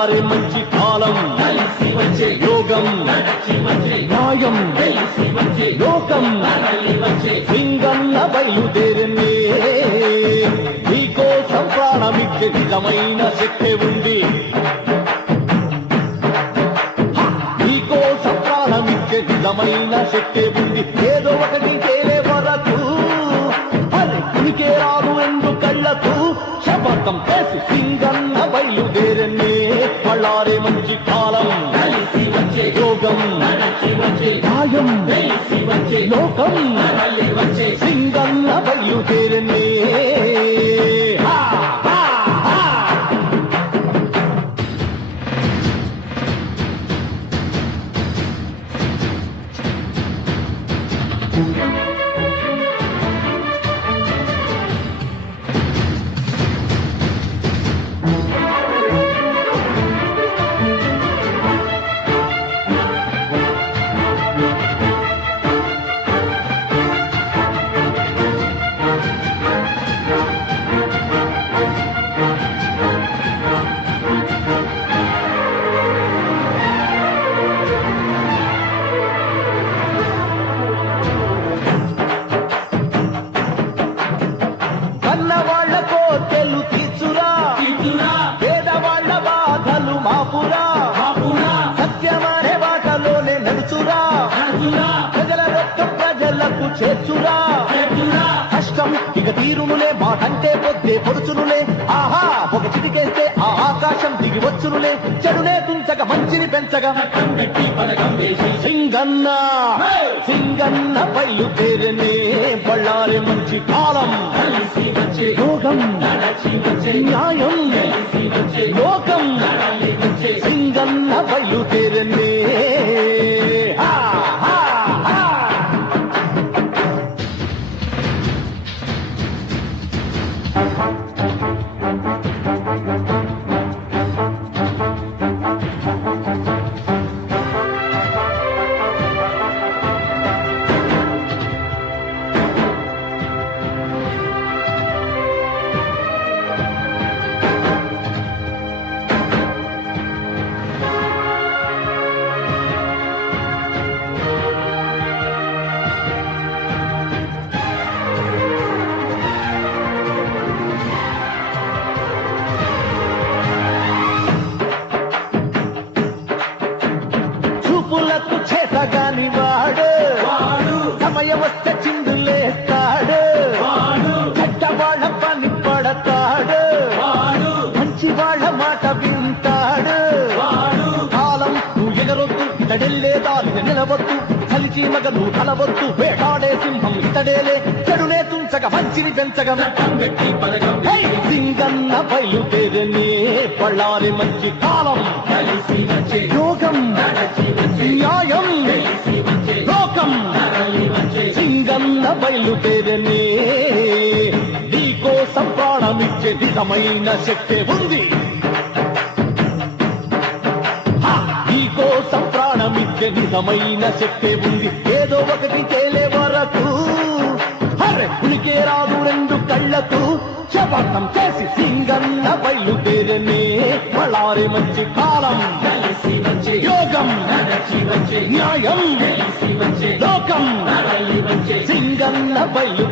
బళ్ళారే మంచి కాలం యోగం న్యాయం లోకం సింగన్న బయలుదేరనే నీకోసం ప్రాణమిచ్చే నిజమైన శక్తి ఉంది నీకోసం ప్రాణమిచ్చే నిజమైన శక్తి ఉంది ఏదో ఒకటి తేలే వరకు అరే కునికే రాదు ఎందు కళ్ళకు శపథం చేసి సింగన్న బయలుదేరనే బళ్ళారే మంచి కాలం యోగం న్యాయం లోకం సింగన్న బయలుదేరనే చేర్చురా కష్టం ఇక తీరునులే మాటంటే పొద్దే పొడుచునులే ఆహా ఒక చిటికేస్తే ఆ ఆకాశం దిగి వచ్చునులే చెడునే తుంచక మంచిని పెంచగా సింగన్న సింగన్న బయలుదేరనే బళ్ళారే మంచి కాలం యోగం న్యాయం లోకం సింగన్న బయలుదేరనే చేతగాని వాడు సమయం వస్తే చిందులేస్తాడు చెడ్డ వాళ్ళ పని పడతాడు మంచి వాళ్ళ మాట వింటాడు కాలం నువ్వు ఎగరొద్దు ఇతడెళ్ళే దారిని నిలవద్దు కలిసి మగ నువ్వు కలవద్దు వేటాడే సింహం ఇతడేలే చెడునే తుంచక మంచిని పెంచగా సింగన్న బయలుదేరనే బళ్ళారే మంచి కాలం యోగం న్యాయం లోకం సింగన్న బయలుదేరనే నీకోసం ప్రాణమిచ్చే నిజమైన శక్తి ఉంది నీకోసం ప్రాణమిచ్చే నిజమైన శక్తి ఉంది ఏదో ఒకటి తేలే వరకు అరే ఉనికే రాదు రెండు కళ్ళకు శపథం చేసి సింగన్న బయలుదేరనే బళ్ళారే మంచి కాలం యోగం న్యాయం లోకం సింగన్న బయలు